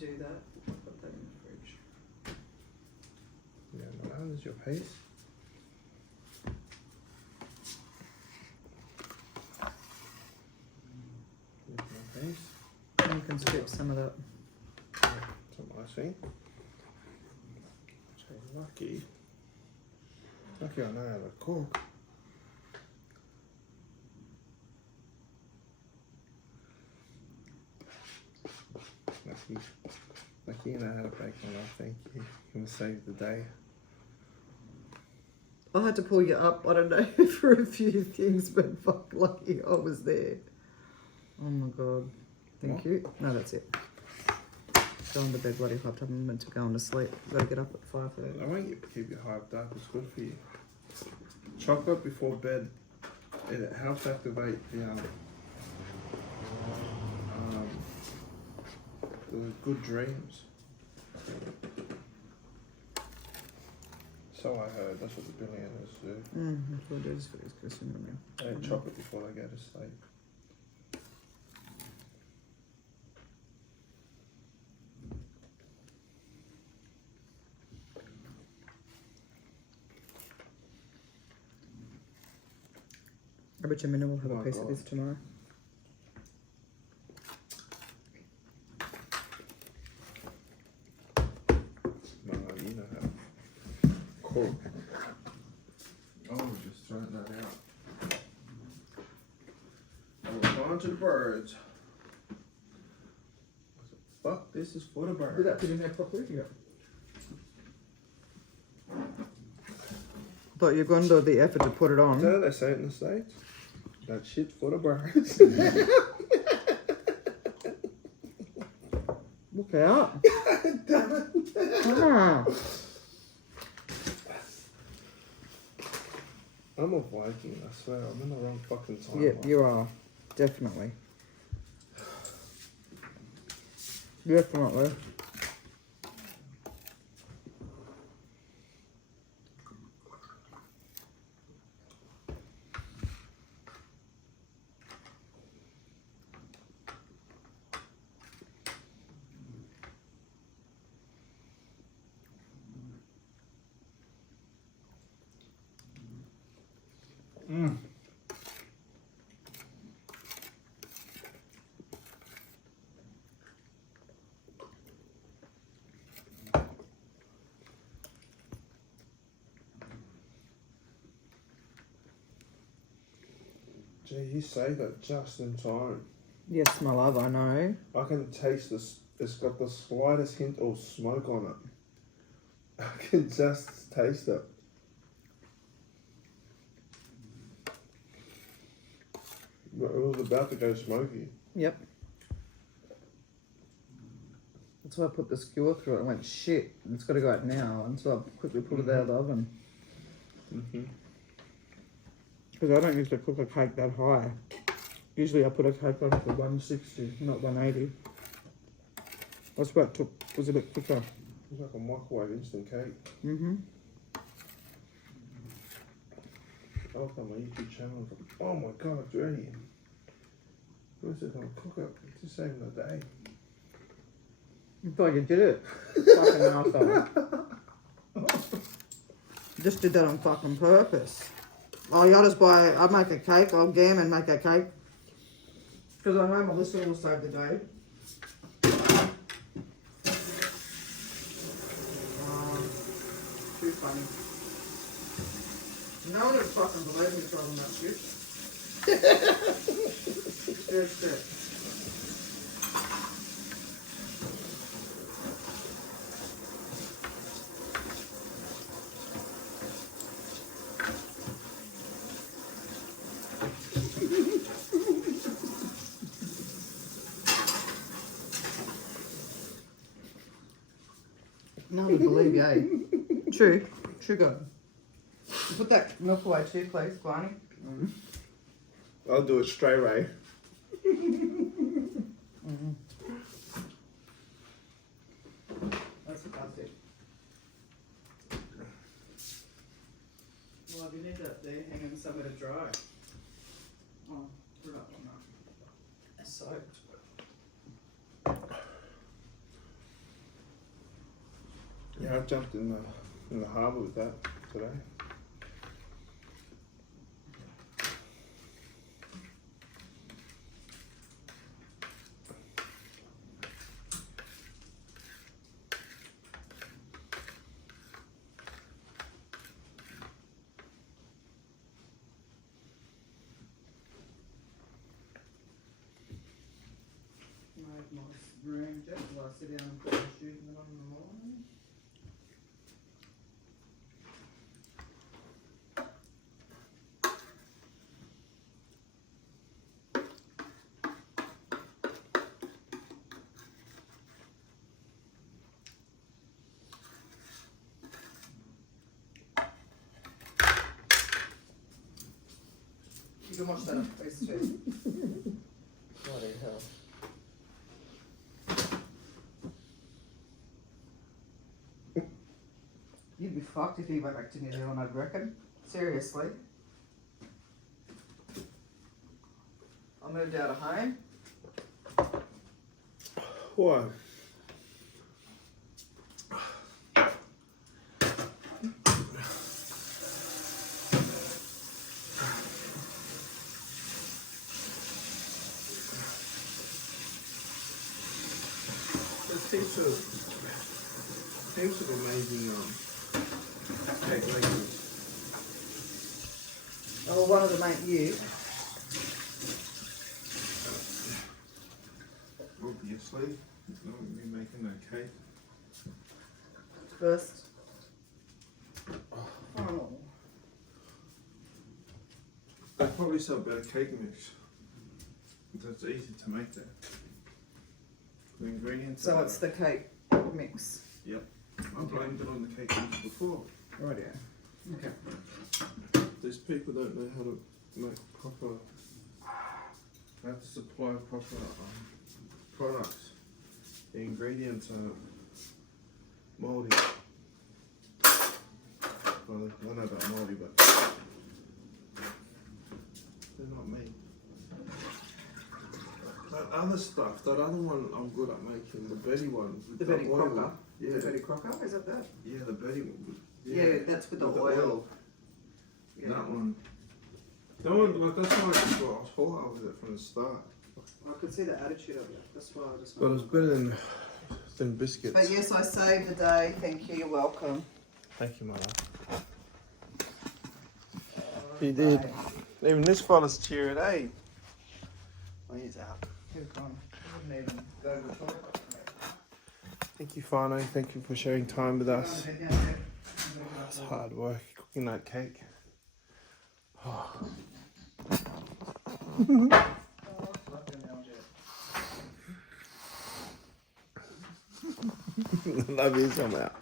do that. I'll put that in the fridge. Yeah, no, there's your piece. There's my piece. And you can strip some of that. That's what I see. So lucky. Lucky I know how to cook. Lucky you know how to bake one up, thank you. You saved the day. I had to pull you up, I don't know, for a few things, but fuck, lucky I was there. Oh my god. Thank you. No, that's it. Going to bed bloody hot. I'm meant to go on to sleep. Gotta get up at 5:30. I won't keep you hyped up, it's good for you. Chocolate before bed, it helps activate the good dreams. So I heard, that's what the billionaires do. That's what it is for this Christmas meal. They have chocolate before they go to sleep. I bet you Minna will have Oh a piece God. of this tomorrow. No, you know how. Cool. Oh, just throwing that out. Oh, bunch of birds. Fuck, this is for the birds. Did that fit in there properly? Yeah. Thought you're going to do the effort to put it Is on. that what they say in the States? That shit for the birds. Look out. Ah. I'm a Viking, I swear. I'm in the wrong fucking time. Yep, you are. Definitely. Definitely. Gee, you say that just in time. Yes, my love, I know. I can taste this. It's got the slightest hint of smoke on it. I can just taste it. It was about to go smoky. Yep. That's why I put the skewer through it. I went, shit, it's got to go out now. And so I quickly pulled it out of the oven. Because I don't usually cook a cake that high. Usually I put a cake on for 160, not 180. That's why it was a bit quicker. It's like a microwave instant cake. I looked on my YouTube channel and thought, oh my god, it's ready. Who's it gonna cook it? It's just saving the day. You thought you did it. Fucking asshole. Just did that on fucking purpose. Oh, you just buy, I make a cake, I'll gam and make a cake. Because I know Melissa will save the day. Too funny. No one would fucking believe me talking about shit. There's that. No one would believe you, eh? True. True God. Put that milk away too, please, Barney. I'll do it straight away. That's fantastic. Well, you need that there hanging somewhere to dry. Oh, put it up on that. It's soaked. Yeah, I jumped in the harbour with that today. Made my room just while I sit down and put my shoes in on in the morning. You can watch that on face too. Bloody hell. You'd be fucked if you went back to New Zealand, I'd reckon. Seriously. I moved out of home. Why? There's heaps of amazing cake makers. Oh, one of them ain't you. Obviously, not me making no cake. First. Oh. They probably sell better cake mix. That's easy to make that. The ingredients. So it's the cake mix. Yep. I blamed it on the cake mix before. Right, yeah. Okay. These people don't know how to make proper, how to supply proper products. The ingredients are mouldy. Well, I know about mouldy, but they're not me. That other stuff, that other one I'm good at making, the Betty one. With The Betty oil. Crocker. Yeah. The Betty Crocker, is it that? Yeah, the Betty one. Yeah, that's with the oil. Yeah. That one. That one, like, that's why I thought with it from the start. I could see the attitude of it. That's why I just. But it's better than biscuits. But yes, I saved the day. Thank you. You're welcome. Thank you, my love. You did. Even this fella's cheered, eh? Oh, he's out. Who's gone? I didn't even go to the toilet. Thank you, Fano. Thank you for sharing time with us. It's hard work cooking that cake. Oh. Love you, so much.